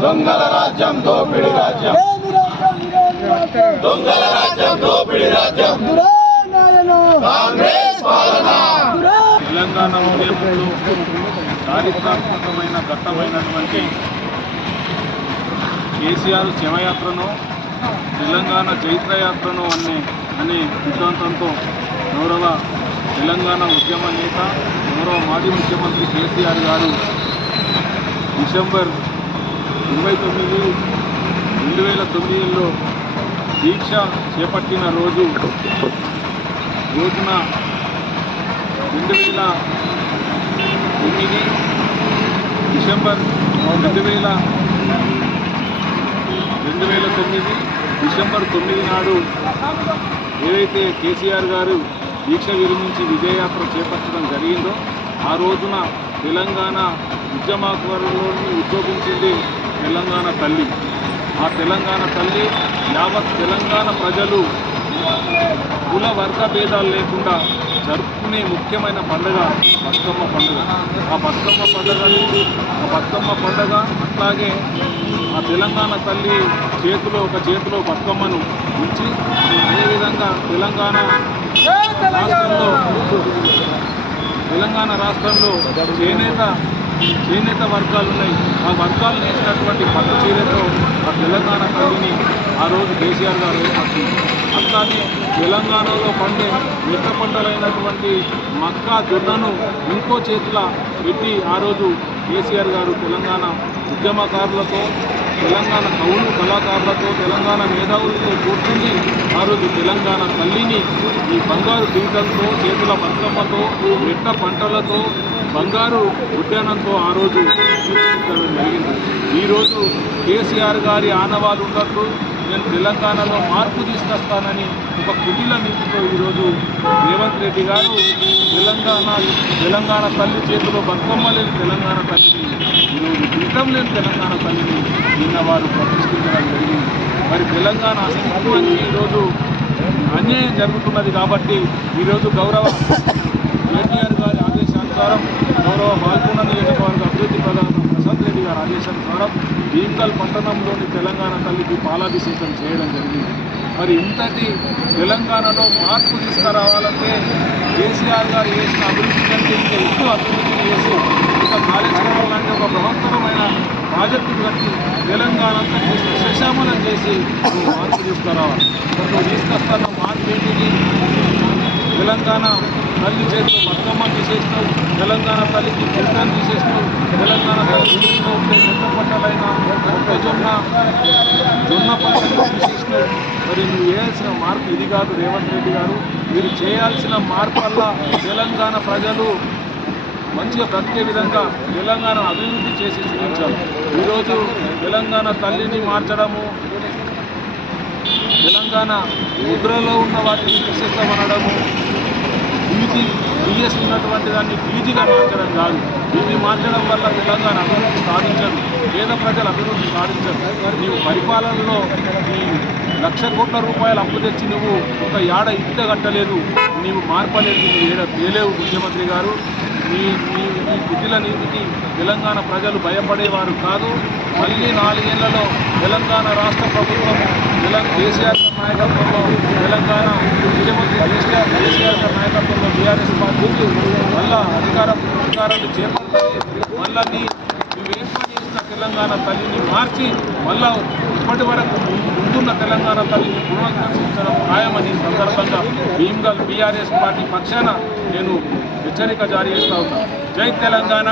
దొంగల రాజ్యం దోపిడి రాజ్యం. దొంగల రాజ్యం దోపిడి రాజ్యం. కాంగ్రెస్ పాలన. తెలంగాణ ఉద్యమంలో చారిత్రాత్మకమైన ఘట్టమైనటువంటి కేసీఆర్ శివయాత్రను తెలంగాణ చైత్రయాత్రను అనే అనే సిద్ధాంతంతో గౌరవ తెలంగాణ ఉద్యమ నేత గౌరవ మాజీ ముఖ్యమంత్రి కేసీఆర్ గారు డిసెంబర్ ఇరవై తొమ్మిది రెండు వేల తొమ్మిదిలో దీక్ష చేపట్టిన రోజు రోజున రెండు వేల తొమ్మిది డిసెంబర్ రెండు వేల రెండు వేల తొమ్మిది డిసెంబర్ తొమ్మిది నాడు ఏదైతే కేసీఆర్ గారు దీక్ష విరమించి విజయయాత్ర చేపట్టడం జరిగిందో ఆ రోజున తెలంగాణ ఉద్యమకారులని ఉద్యోగించింది తెలంగాణ తల్లి. ఆ తెలంగాణ తల్లి యావత్ తెలంగాణ ప్రజలు కుల వర్గ భేదాలు లేకుండా జరుపుకునే ముఖ్యమైన పండుగ బతుకమ్మ పండుగ. ఆ బతుకమ్మ పండుగని ఆ బతుకమ్మ పండుగ అట్లాగే ఆ తెలంగాణ తల్లి చేతిలో ఒక చేతిలో బతుకమ్మను ఉంచి అదేవిధంగా తెలంగాణ రాష్ట్రంలో తెలంగాణ రాష్ట్రంలో చేనేత చేనేత వర్గాలు ఉన్నాయి. ఆ వర్గాలు నేసినటువంటి పట్టు చీరతో ఆ తెలంగాణ కవిని ఆ రోజు కేసీఆర్ గారు ఏర్పడింది అట్లానే తెలంగాణలో పండే మిట్ట పంటలైనటువంటి మక్క జొన్నను ఇంకో చేతుల పెట్టి ఆ రోజు కేసీఆర్ గారు తెలంగాణ ఉద్యమకారులతో తెలంగాణ కవులు కళాకారులతో తెలంగాణ మేధావులతో కూర్చుని ఆ రోజు తెలంగాణ తల్లిని ఈ బంగారు దింకలతో చేతుల బతుకమ్మతో మిట్ట పంటలతో బంగారు ఉద్యానంతో ఆ రోజు జరిగింది. ఈరోజు కేసీఆర్ గారి ఆనవాలు ఉన్నట్లు నేను తెలంగాణలో మార్పు తీసుకొస్తానని ఒక కుటిల నీతితో ఈరోజు రేవంత్ రెడ్డి గారు తెలంగాణ తెలంగాణ తల్లి చేతిలో బతుకమ్మ లేని తెలంగాణ తల్లిని ఈరోజు పీఠం లేని తెలంగాణ తల్లిని నిన్న వారు ప్రతిష్ఠించడం జరిగింది. మరి తెలంగాణ అస్తిత్వానికి ఈరోజు అన్యాయం జరుగుతున్నది కాబట్టి ఈరోజు గౌరవ కేటీఆర్ గారి ఆదేశానుసారం గౌరవ బాల్కొండ నియోజకవర్గ అభివృద్ధి ప్రధాన ప్రశాంత్ రెడ్డి గారి ఆదేశానుసారం భీమ్గల్ పట్టణంలోని తెలంగాణ తల్లికి పాలాభిషేకం చేయడం జరిగింది. మరి ఇంతటి తెలంగాణలో మార్పు తీసుకురావాలంటే కేసీఆర్ గారు చేసిన అభివృద్ధి కంటే ఇంకా ఎక్కువ అభివృద్ధిని చేసి ఇంకా కాళేశ్వరం లాంటి ఒక బృహత్తరమైన ప్రాజెక్టు కట్టి తెలంగాణ అంతా చేసిన శశామలం చేసి మార్పు తీసుకురావాలి. మరి నువ్వు తీసుకొస్తున్న మార్పు ఏంటిది? తెలంగాణ తల్లి చేతిలో బతుకమ్మ తీసేసినావు తెలంగాణ తల్లికి చిత్రం తీసేసినావు చేయాల్సిన మార్పు ఇది కాదు రేవంత్ రెడ్డి గారు. మీరు చేయాల్సిన మార్పు వల్ల తెలంగాణ ప్రజలు మంచిగా బ్రతికే విధంగా తెలంగాణ అభివృద్ధి చేసి చూపించాలి. ఈరోజు తెలంగాణ తల్లిని మార్చడము తెలంగాణ ముద్రలో ఉన్న వాటిని తీసేస్తామనడము పీజీ బిఎస్ ఉన్నటువంటి దాన్ని పీజీగా మార్చడం కాదు. ఇవి మార్చడం వల్ల తెలంగాణ అభివృద్ధి సాధించదు పేద ప్రజలు అభివృద్ధి సాధించరు నీవు పరిపాలనలో ఈ లక్ష కోట్ల రూపాయలు అప్పు తెచ్చి నువ్వు ఒక ఏడ ఇంత కట్టలేదు నీవు మార్పలేదు నువ్వు ఏడ తేలేవు ముఖ్యమంత్రి గారు. నీ నీ నీ విధుల నీతికి తెలంగాణ ప్రజలు భయపడేవారు కాదు. మళ్ళీ నాలుగేళ్ళలో తెలంగాణ రాష్ట్ర ప్రభుత్వం తెలంగాణ కేసీఆర్ నాయకత్వంలో తెలంగాణ ముఖ్యమంత్రి కేసీఆర్ కేసీఆర్ నాయకత్వంలో బీఆర్ఎస్ పార్టీకి మళ్ళా అధికారం అధికారాన్ని చేపడుతుంది మళ్ళీ నీ నువ్వేం పని చేసిన తెలంగాణ తల్లిని మార్చి మళ్ళా ఇప్పటి వరకు ముందున్న తెలంగాణ తల్లిని పునరుద్ధరించడం ఖాయమని సందర్భంగా భీమ్గల్ బీఆర్ఎస్ పార్టీ పక్షాన నేను హెచ్చరిక జారీ చేస్తా ఉన్నా. జై తెలంగాణ!